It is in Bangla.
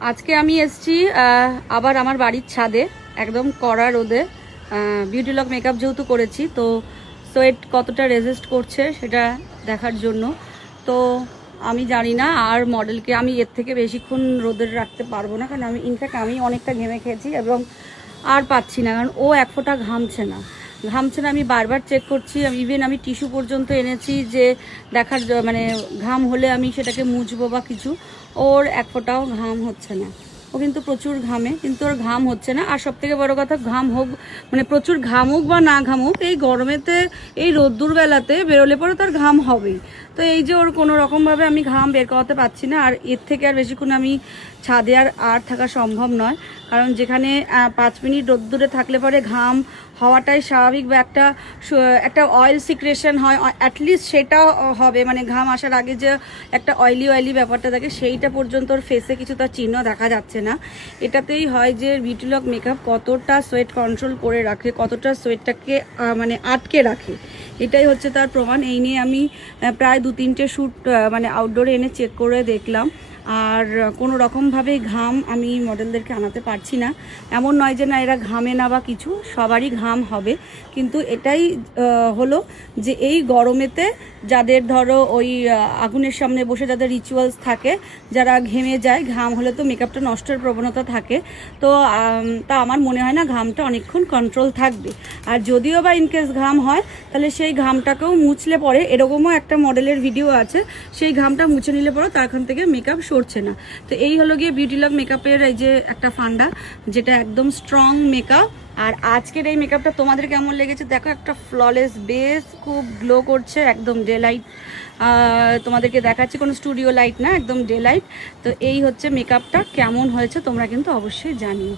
আজকে আমি এসেছি আবার আমার বাড়ির ছাদে একদম কড়া রোদে বিউটি লক মেকআপ যেহেতু করেছি, তো সোয়েট কতটা রেজিস্ট করছে সেটা দেখার জন্য। তো আমি জানি না আর মডেলকে আমি এর থেকে বেশিক্ষণ রোদে রাখতে পারবো না, কারণ আমি অনেকটা ঘেমে খেয়েছি এবং আর পাচ্ছি না, কারণ ও এক ফোঁটা ঘামছে না। আমি বারবার চেক করছি, আমি টিস্যু পর্যন্ত এনেছি যে দেখার মানে ঘাম হলে আমি সেটাকে মুছবো বা কিছু। ওর এক ফোঁটাও ঘাম হচ্ছে না। ও কিন্তু প্রচুর ঘামে, কিন্তু ওর ঘাম হচ্ছে না। আর সব থেকে বড় কথা, ঘাম হোক মানে প্রচুর ঘামুক বা না ঘামুক, এই গরমেতে এই রোদ্দুর বেলাতে বেরোলে পরে তার ঘাম হবেই। তো এই যে ওর কোনো রকমভাবে আমি ঘাম বের করাতে পারছি না, আর এর থেকে আর বেশিক্ষণ আমি ছাদে আর থাকা সম্ভব নয়। কারণ যেখানে 5 মিনিট রোদ্দুরে থাকলে পরে ঘাম হওয়াটাই স্বাভাবিক, বা একটা অয়েল সিক্রেশন হয়, অ্যাটলিস্ট সেটা হবে, মানে ঘাম আসার আগে যে একটা অয়েলি ব্যাপারটা থাকে সেইটা পর্যন্ত ওর ফেসে কিছু তার চিহ্ন দেখা যাচ্ছে না। এটাতেই হয় যে বিউটি লক মেকআপ কতটা সোয়েট কন্ট্রোল করে রাখে, কতটা সোয়েটটাকে মানে আটকে রাখে, এটাই হচ্ছে তার প্রমাণ। এই নিয়ে আমি প্রায় 2-3টে শ্যুট মানে আউটডোরে এনে চেক করে দেখলাম, আর কোনো রকমভাবে ঘাম আমি মডেলদেরকে আনাতে পারছি না। এমন নয় যে না এরা ঘামে না বা কিছু, সবারই ঘাম হবে, কিন্তু এটাই হলো যে এই গরমেতে যাদের ধরো ওই আগুনের সামনে বসে যাদের রিচুয়ালস থাকে, যারা ঘেমে যায়, ঘাম হলে তো মেকআপটা নষ্টের প্রবণতা থাকে, তো তা আমার মনে হয় না ঘামটা অনেকক্ষণ কন্ট্রোল থাকবে। আর যদিও বা ইনকেস ঘাম হয়, তাহলে সেই ঘামটাকেও মুছলে পরে, এরকমও একটা মডেলের ভিডিও আছে, সেই ঘামটা মুছে নিলে পরে তারখান থেকে মেকআপ সরছে না। তো এই হলো গিয়ে বিউটি লক মেকআপের এই যে একটা ফান্ডা, যেটা একদম স্ট্রং মেকআপ। আর আজকের এই মেকআপটা তোমাদের কেমন লেগেছে দেখো, একটা ফ্ললেস বেস, খুব গ্লো করছে, একদম ডে লাইট তোমাদেরকে দেখাচ্ছি, কোনো স্টুডিও লাইট না, একদম ডে লাইট। তো এই হচ্ছে মেকআপটা, কেমন হয়েছে তোমরা কিন্তু অবশ্যই জানিও।